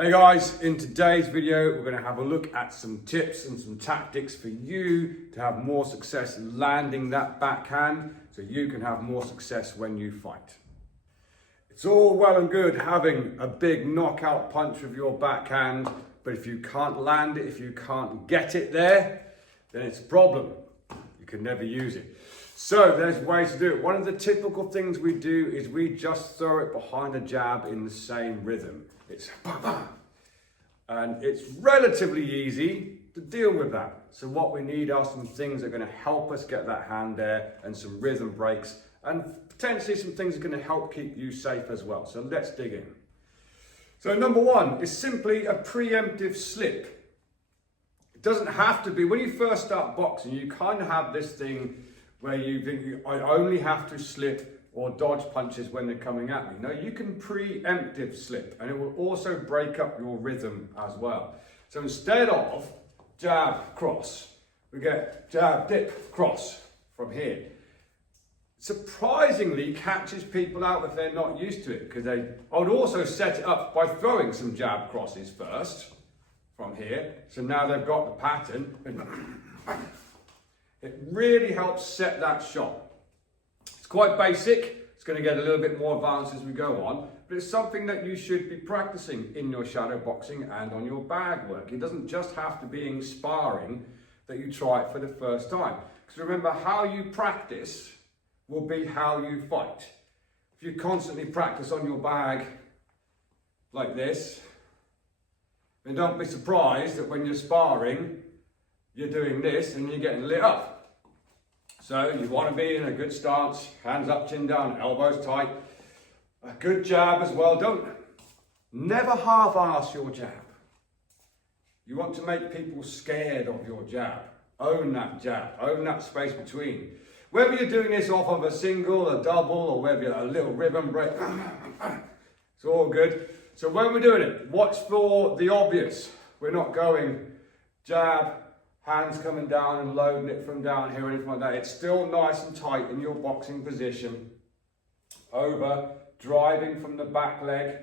Hey guys, in today's video we're going to have a look at some tips and some tactics for you to have more success landing that backhand so you can have more success when you fight. It's all well and good having a big knockout punch with your backhand, but if you can't land it, if you can't get it there, then it's a problem. You can never use it. So there's ways to do it. One of the typical things we do is we just throw it behind a jab in the same rhythm. It's bam, bam. And it's relatively easy to deal with that. So what we need are some things that are going to help us get that hand there and some rhythm breaks and potentially some things that are going to help keep you safe as well. So let's dig in. So number one is simply a preemptive slip. It doesn't have to be, when you first start boxing, you kind of have this thing where you think, I only have to slip or dodge punches when they're coming at me. No, you can preemptive slip and it will also break up your rhythm as well. So instead of jab, cross, we get jab, dip, cross from here. Surprisingly catches people out if they're not used to it, because I would also set it up by throwing some jab crosses first from here. So now they've got the pattern. It really helps set that shot. It's quite basic. It's going to get a little bit more advanced as we go on, but it's something that you should be practicing in your shadow boxing and on your bag work. It doesn't just have to be in sparring that you try it for the first time. Because remember, how you practice will be how you fight. If you constantly practice on your bag like this, then don't be surprised that when you're sparring, you're doing this and you're getting lit up. So you want to be in a good stance, hands up, chin down, elbows tight, a good jab as well. Never half-ass your jab. You want to make people scared of your jab. Own that space between. Whether you're doing this off of a single, a double, or whether you're a little rhythm break, it's all good. So when we're doing it, watch for the obvious. We're not going jab, hands coming down and loading it from down here or anything like that. It's still nice and tight in your boxing position. Over, driving from the back leg.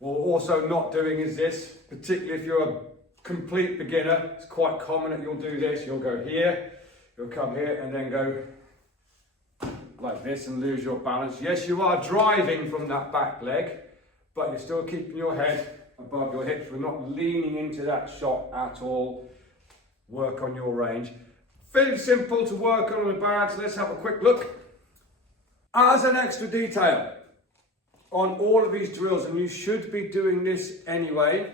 What we're also not doing is this, particularly if you're a complete beginner. It's quite common that you'll do this. You'll go here, you'll come here and then go like this and lose your balance. Yes, you are driving from that back leg, but you're still keeping your head above your hips. We're not leaning into that shot at all. Work on your range. Fairly simple to work on the bag, so let's have a quick look. As an extra detail on all of these drills, and you should be doing this anyway,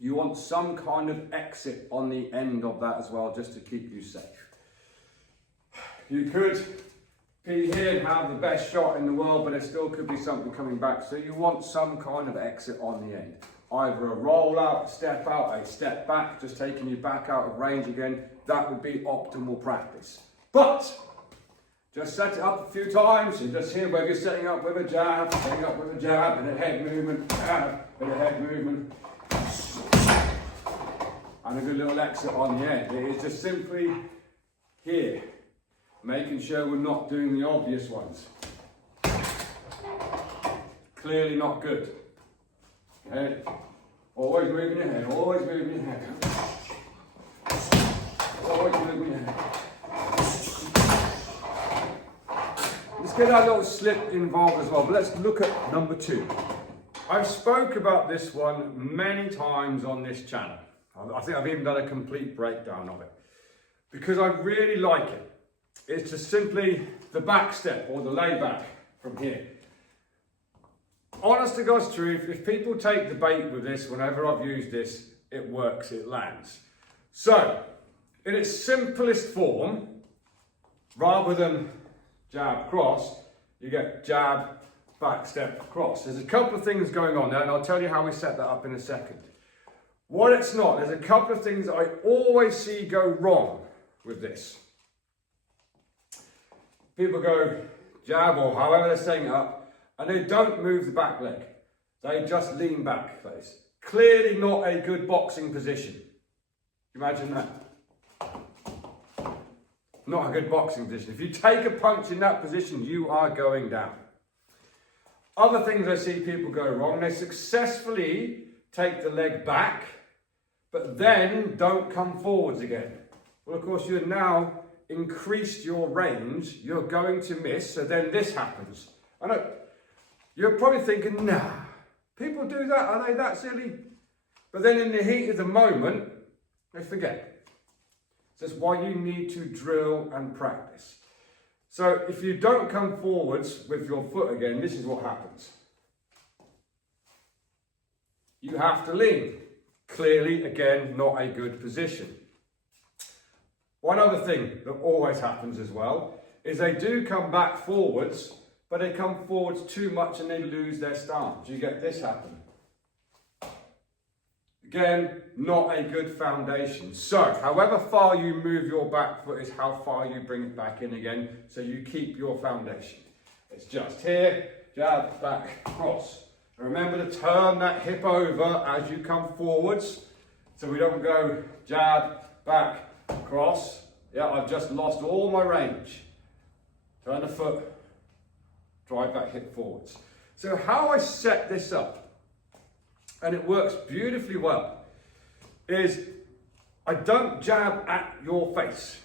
you want some kind of exit on the end of that as well, just to keep you safe. You could be here and have the best shot in the world, but there still could be something coming back. So you want some kind of exit on the end. Either a roll out, a step back, just taking you back out of range again. That would be optimal practice. But just set it up a few times and just hear whether you're setting up with a jab, setting up with a jab, and a head movement, jab, and a head movement. And a good little exit on the end. It is just simply here, making sure we're not doing the obvious ones. Clearly not good. Okay? Always moving your head, always moving your head. Always moving your head. Let's get that little slip involved as well, but let's look at number two. I've spoke about this one many times on this channel. I think I've even done a complete breakdown of it because I really like it. It's just simply the back step or the layback from here. Honest to God's truth, if people take the bait with this, whenever I've used this, it works, it lands. So, in its simplest form, rather than jab, cross, you get jab, back step, cross. There's a couple of things going on there, and I'll tell you how we set that up in a second. What it's not, there's a couple of things that I always see go wrong with this. People go jab or however they're setting it up, and they don't move the back leg. They just lean back, face. Clearly not a good boxing position. Imagine that. Not a good boxing position. If you take a punch in that position, you are going down. Other things I see people go wrong, they successfully take the leg back, but then don't come forwards again. Well, of course, you've now increased your range, you're going to miss, so then this happens. I know, you're probably thinking, nah, people do that, are they that silly? But then in the heat of the moment, they forget. So that's why you need to drill and practice. So if you don't come forwards with your foot again, this is what happens. You have to lean. Clearly, again, not a good position. One other thing that always happens as well is they do come back forwards, but they come forwards too much and they lose their stance. You get this happen. Again, not a good foundation. So, however far you move your back foot is how far you bring it back in again, so you keep your foundation. It's just here, jab, back, cross. And remember to turn that hip over as you come forwards, so we don't go jab, back, cross. Yeah, I've just lost all my range. Turn the foot, drive that hip forwards. So how I set this up, and it works beautifully well, is I don't jab at your face.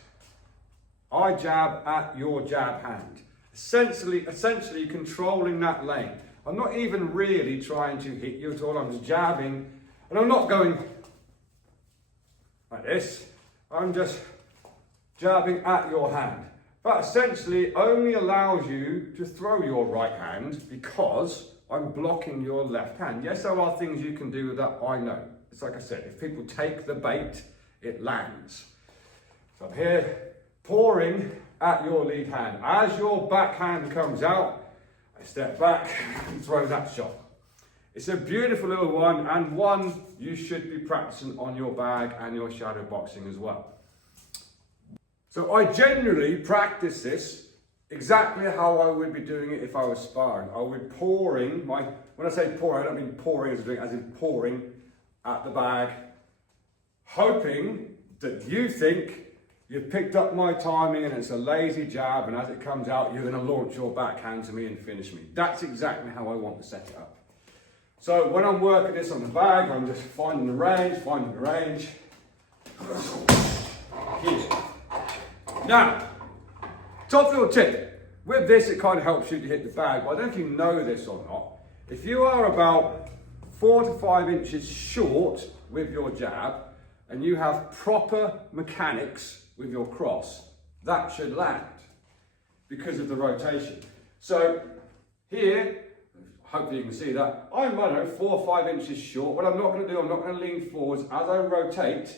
I jab at your jab hand. Essentially controlling that lane. I'm not even really trying to hit you at all. I'm just jabbing, and I'm not going like this. I'm just jabbing at your hand. That essentially only allows you to throw your right hand because I'm blocking your left hand. Yes, there are things you can do with that, I know. It's like I said, if people take the bait, it lands. So I'm here pouring at your lead hand. As your backhand comes out, I step back and throw that shot. It's a beautiful little one, and one you should be practicing on your bag and your shadow boxing as well. So I generally practice this exactly how I would be doing it if I was sparring. I would pouring when I say pouring, I don't mean pouring as in pouring at the bag, hoping that you think you've picked up my timing and it's a lazy jab, and as it comes out, you're going to launch your backhand to me and finish me. That's exactly how I want to set it up. So when I'm working this on the bag, I'm just finding the range. Here. Now, top little tip. With this, it kind of helps you to hit the bag, but I don't know if you know this or not. If you are about 4 to 5 inches short with your jab, and you have proper mechanics with your cross, that should land because of the rotation. So here, hopefully you can see that, I'm, 4 or 5 inches short. What I'm not going to do, I'm not going to lean forwards. As I rotate,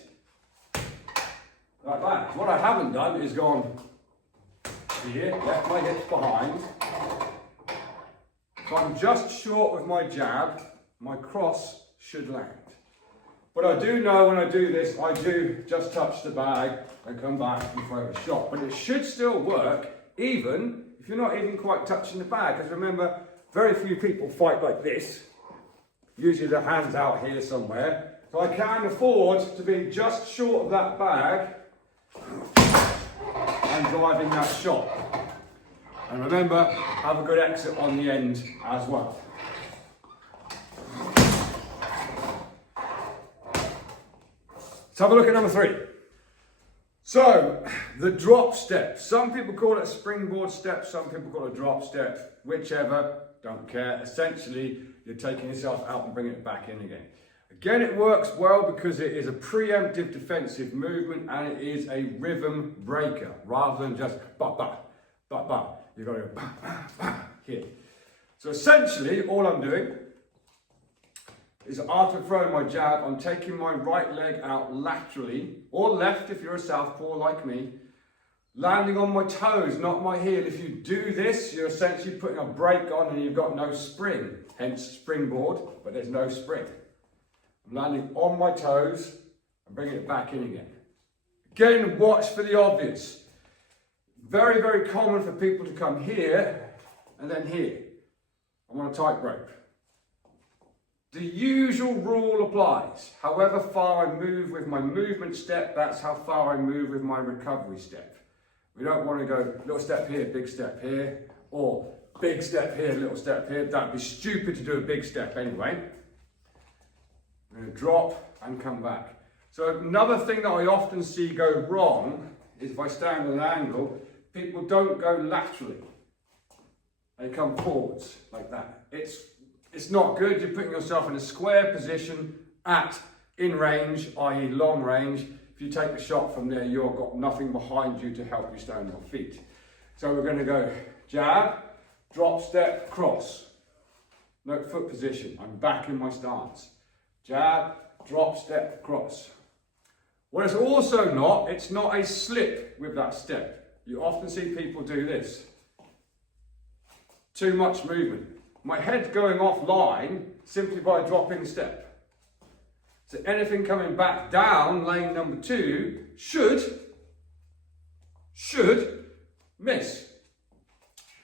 like that. What I haven't done is gone here, left my hips behind. So I'm just short with my jab, my cross should land. But I do know when I do this, I do just touch the bag and come back and throw a shot. But it should still work even if you're not even quite touching the bag. Because remember, very few people fight like this. Usually their hands out here somewhere. So I can afford to be just short of that bag and driving that shot. And remember, have a good exit on the end as well. Let's have a look at number 3. So, the drop step. Some people call it a springboard step, some people call it a drop step, whichever, don't care. Essentially, you're taking yourself out and bringing it back in again. Again, it works well because it is a preemptive defensive movement and it is a rhythm breaker rather than just ba ba ba ba. You've got to go ba ba ba here. So essentially, all I'm doing is after throwing my jab, I'm taking my right leg out laterally, or left if you're a southpaw like me, landing on my toes, not my heel. If you do this, you're essentially putting a brake on and you've got no spring, hence springboard, but there's no spring. I'm landing on my toes and bringing it back in again. Again, watch for the obvious. Very, very common for people to come here and then here. I'm on a tight rope. The usual rule applies. However far I move with my movement step, that's how far I move with my recovery step. We don't want to go little step here, big step here, or big step here, little step here. That'd be stupid to do a big step anyway. I'm going to drop and come back. So another thing that I often see go wrong is if I stand at an angle, people don't go laterally. They come forwards like that. It's not good. You're putting yourself in a square position in range, i.e. long range. If you take a shot from there, you've got nothing behind you to help you stay on your feet. So we're going to go jab, drop, step, cross. No foot position. I'm back in my stance. Jab, drop, step, cross. What it's also not, it's not a slip with that step. You often see people do this. Too much movement. My head's going offline simply by dropping step. So anything coming back down lane number 2 should miss.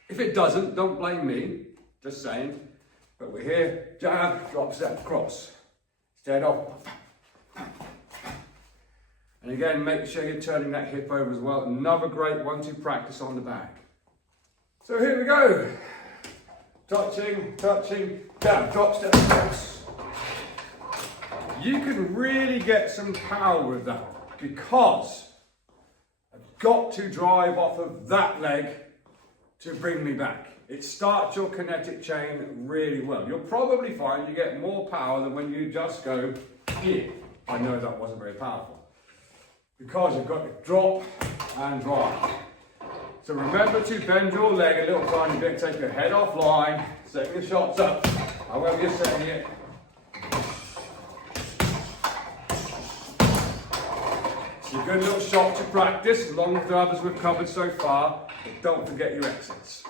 If it doesn't, don't blame me, just saying. But we're here, jab, drop, step, cross. Stay off. And again, make sure you're turning that hip over as well. Another great one to practice on the bag. So here we go. Touching, down, drop, step, cross. You can really get some power with that because I've got to drive off of that leg to bring me back. It starts your kinetic chain really well. You'll probably find you get more power than when you just go here. I know that wasn't very powerful because you've got to drop and drive. So remember to bend your leg a little tiny bit, take your head offline, set your shots up, however you're setting it. It's a good little shot to practice, along with the others we've covered so far, but don't forget your exits.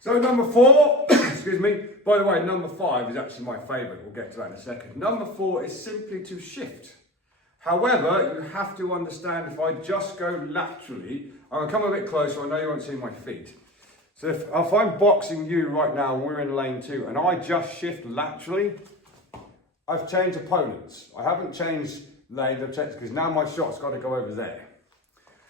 So number 4, excuse me, by the way, number 5 is actually my favourite, we'll get to that in a second. Number 4 is simply to shift. However, you have to understand if I just go laterally, I'm going to come a bit closer, I know you won't see my feet. So if I'm boxing you right now and we're in lane 2 and I just shift laterally, I've changed opponents. I haven't changed lanes, I've changed because now my shot's got to go over there.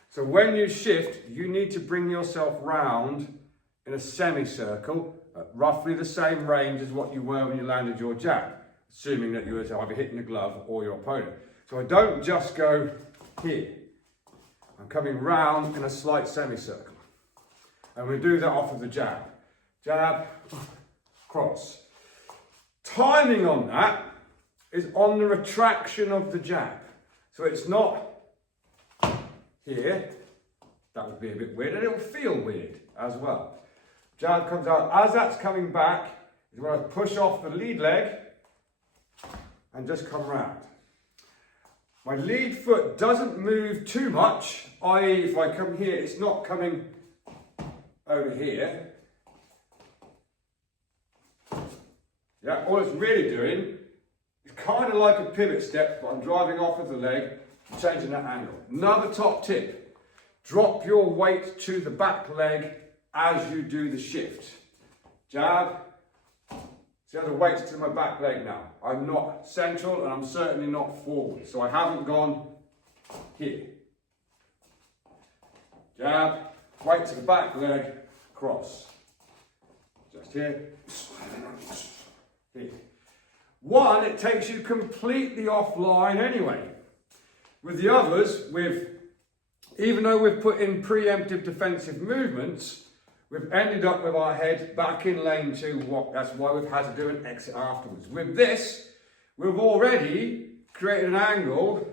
So when you shift, you need to bring yourself round in a semicircle at roughly the same range as what you were when you landed your jab, assuming that you were either hitting the glove or your opponent. So I don't just go here. I'm coming round in a slight semicircle. And we do that off of the jab. Jab, cross. Timing on that is on the retraction of the jab. So it's not here. That would be a bit weird, and it will feel weird as well. Jab comes out. As that's coming back, is when I push off the lead leg and just come round. My lead foot doesn't move too much, i.e. if I come here, it's not coming over here. Yeah, all it's really doing is kind of like a pivot step, but I'm driving off of the leg, changing that angle. Another top tip, drop your weight to the back leg as you do the shift. Jab. See how the weight's to my back leg now. I'm not central and I'm certainly not forward. So I haven't gone here. Jab, weight to the back leg, cross. Just here. Here. One, it takes you completely offline anyway. With the others, even though we've put in preemptive defensive movements, we've ended up with our head back in lane 2. That's why we've had to do an exit afterwards. With this, we've already created an angle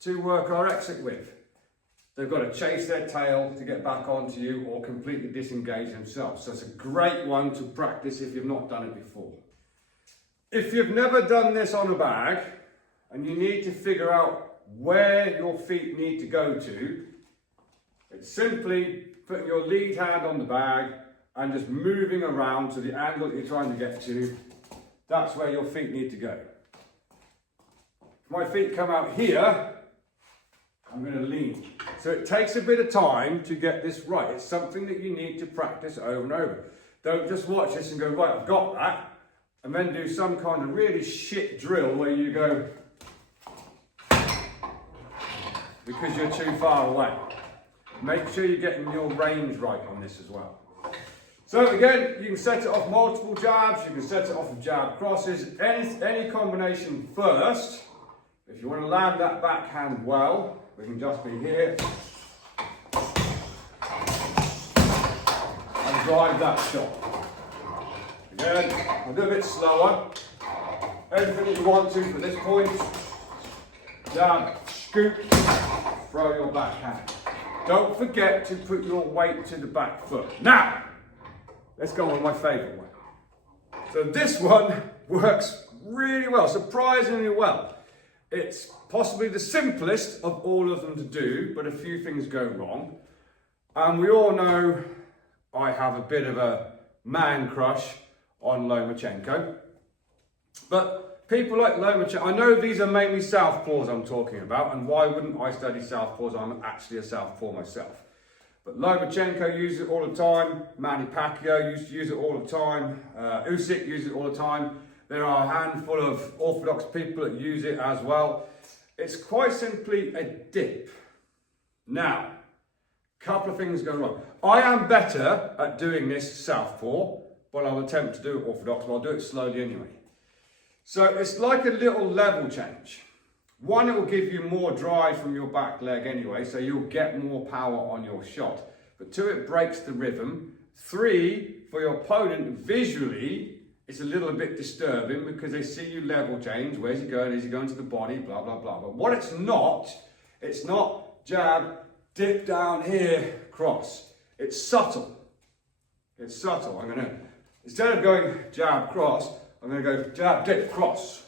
to work our exit with. They've got to chase their tail to get back onto you or completely disengage themselves. So it's a great one to practice if you've not done it before. If you've never done this on a bag and you need to figure out where your feet need to go to, it's simply putting your lead hand on the bag and just moving around to the angle that you're trying to get to. That's where your feet need to go. If my feet come out here, I'm going to lean. So it takes a bit of time to get this right. It's something that you need to practice over and over. Don't just watch this and go, right, I've got that, and then do some kind of really shit drill where you go because you're too far away. Make sure you're getting your range right on this as well. So again, you can set it off multiple jabs, you can set it off with jab crosses, any combination first. If you want to land that backhand well, we can just be here and drive that shot. Again, I'll do a bit slower. Everything that you want to from this point. Jab, scoop, throw your backhand. Don't forget to put your weight to the back foot. Now, let's go on my favourite one. So this one works really well, surprisingly well. It's possibly the simplest of all of them to do, but a few things go wrong. And we all know I have a bit of a man crush on Lomachenko. But people like Lomachenko, I know these are mainly southpaws I'm talking about, and why wouldn't I study southpaws? I'm actually a southpaw myself. But Lomachenko uses it all the time, Manny Pacquiao used to use it all the time, Usyk uses it all the time. There are a handful of orthodox people that use it as well. It's quite simply a dip. Now, a couple of things go wrong. I am better at doing this southpaw, but I'll attempt to do it orthodox, but I'll do it slowly anyway. So it's like a little level change. One, it will give you more drive from your back leg anyway, so you'll get more power on your shot. But two, it breaks the rhythm. Three, for your opponent, visually, it's a little bit disturbing because they see you level change. Where's he going? Is he going to the body? Blah, blah, blah. But what it's not jab, dip down here, cross. It's subtle. It's subtle. I'm going to, instead of going jab, cross, I'm going to go jab, dip, cross.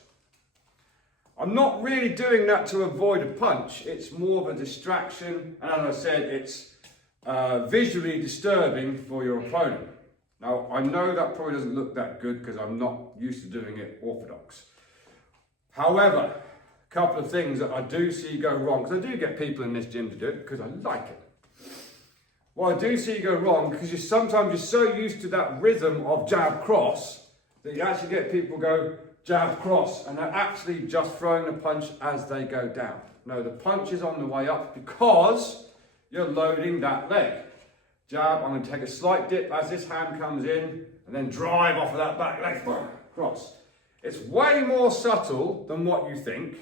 I'm not really doing that to avoid a punch. It's more of a distraction. And as I said, it's visually disturbing for your opponent. Now, I know that probably doesn't look that good because I'm not used to doing it orthodox. However, a couple of things that I do see go wrong, because I do get people in this gym to do it because I like it. What I do see go wrong, because sometimes you're so used to that rhythm of jab cross that you actually get people go jab cross and they're actually just throwing the punch as they go down. No, the punch is on the way up because you're loading that leg. Jab, I'm going to take a slight dip as this hand comes in and then drive off of that back leg, cross. It's way more subtle than what you think,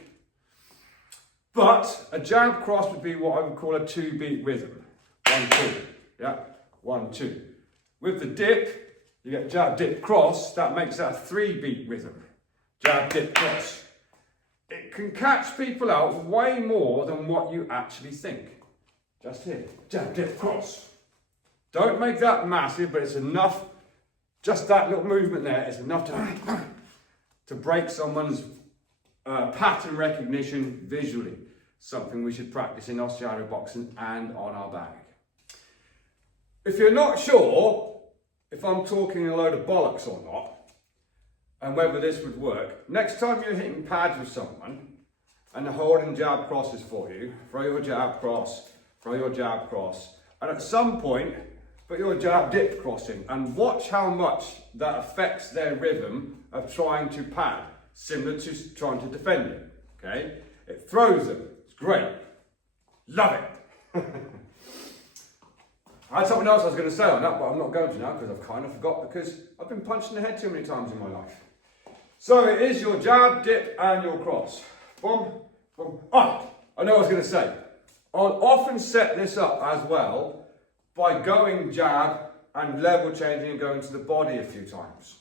but a jab cross would be what I would call a 2-beat rhythm. 1, 2, yeah, 1, 2. With the dip, you get jab, dip, cross, that makes that a 3-beat rhythm. Jab, dip, cross. It can catch people out way more than what you actually think. Just here, jab, dip, cross. Don't make that massive, but it's enough, just that little movement there is enough to break someone's pattern recognition visually. Something we should practice in our shadow boxing and on our bag. If you're not sure if I'm talking a load of bollocks or not, and whether this would work, next time you're hitting pads with someone and they're holding jab crosses for you, throw your jab cross, throw your jab cross, and at some point, put your jab dip crossing and watch how much that affects their rhythm of trying to pad, similar to trying to defend it, okay? It throws them, it's great, love it. I had something else I was going to say on that, but I'm not going to now because I've kind of forgot because I've been punched in the head too many times in my life. So it is your jab, dip and your cross. Boom, boom. Ah, I know what I was going to say. I'll often set this up as well by going jab and level changing and going to the body a few times.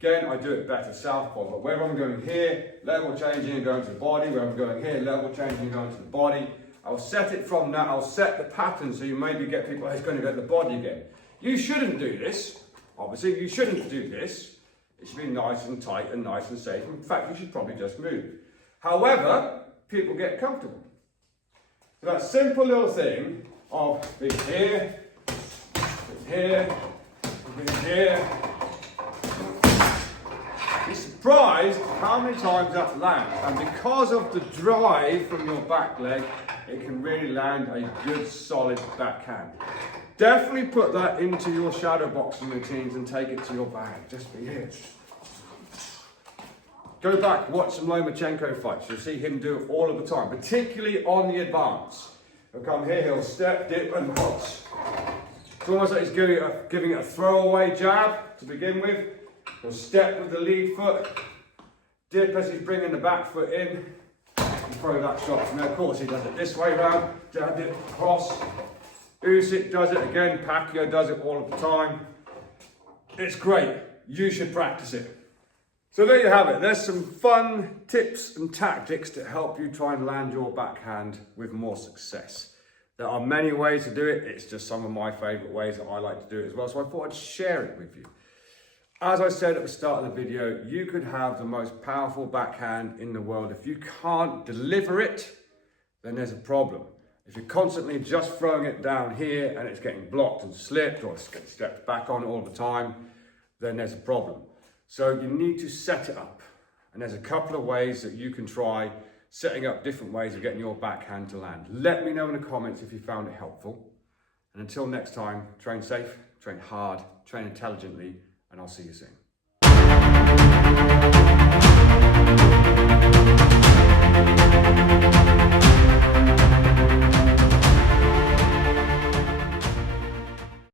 Again, I do it better southpaw, but where I'm going here, level changing and going to the body, where I'm going here, level changing and going to the body, I'll set it from that, I'll set the pattern so you maybe get people, it's going to go to the body again. You shouldn't do this, obviously, you shouldn't do this. It should be nice and tight and nice and safe. In fact, you should probably just move. However, people get comfortable. So that simple little thing of being here, being here. You're surprised how many times that lands. And because of the drive from your back leg, it can really land a good solid backhand. Definitely put that into your shadow boxing routines and take it to your bag. Just be here. Go back, watch some Lomachenko fights. You'll see him do it all of the time, particularly on the advance. He'll come here, he'll step, dip and cross. It's almost like he's giving it a throwaway jab to begin with. He'll step with the lead foot, dip as he's bringing the back foot in, and throw that shot. Now, of course, he does it this way round, jab it across. Usyk does it again, Pacquiao does it all of the time. It's great. You should practice it. So there you have it. There's some fun tips and tactics to help you try and land your backhand with more success. There are many ways to do it. It's just some of my favourite ways that I like to do it as well. So I thought I'd share it with you. As I said at the start of the video, you could have the most powerful backhand in the world. If you can't deliver it, then there's a problem. If you're constantly just throwing it down here and it's getting blocked and slipped or it's getting stepped back on all the time, then there's a problem. So you need to set it up. And there's a couple of ways that you can try setting up different ways of getting your backhand to land. Let me know in the comments if you found it helpful. And until next time, train safe, train hard, train intelligently, and I'll see you soon.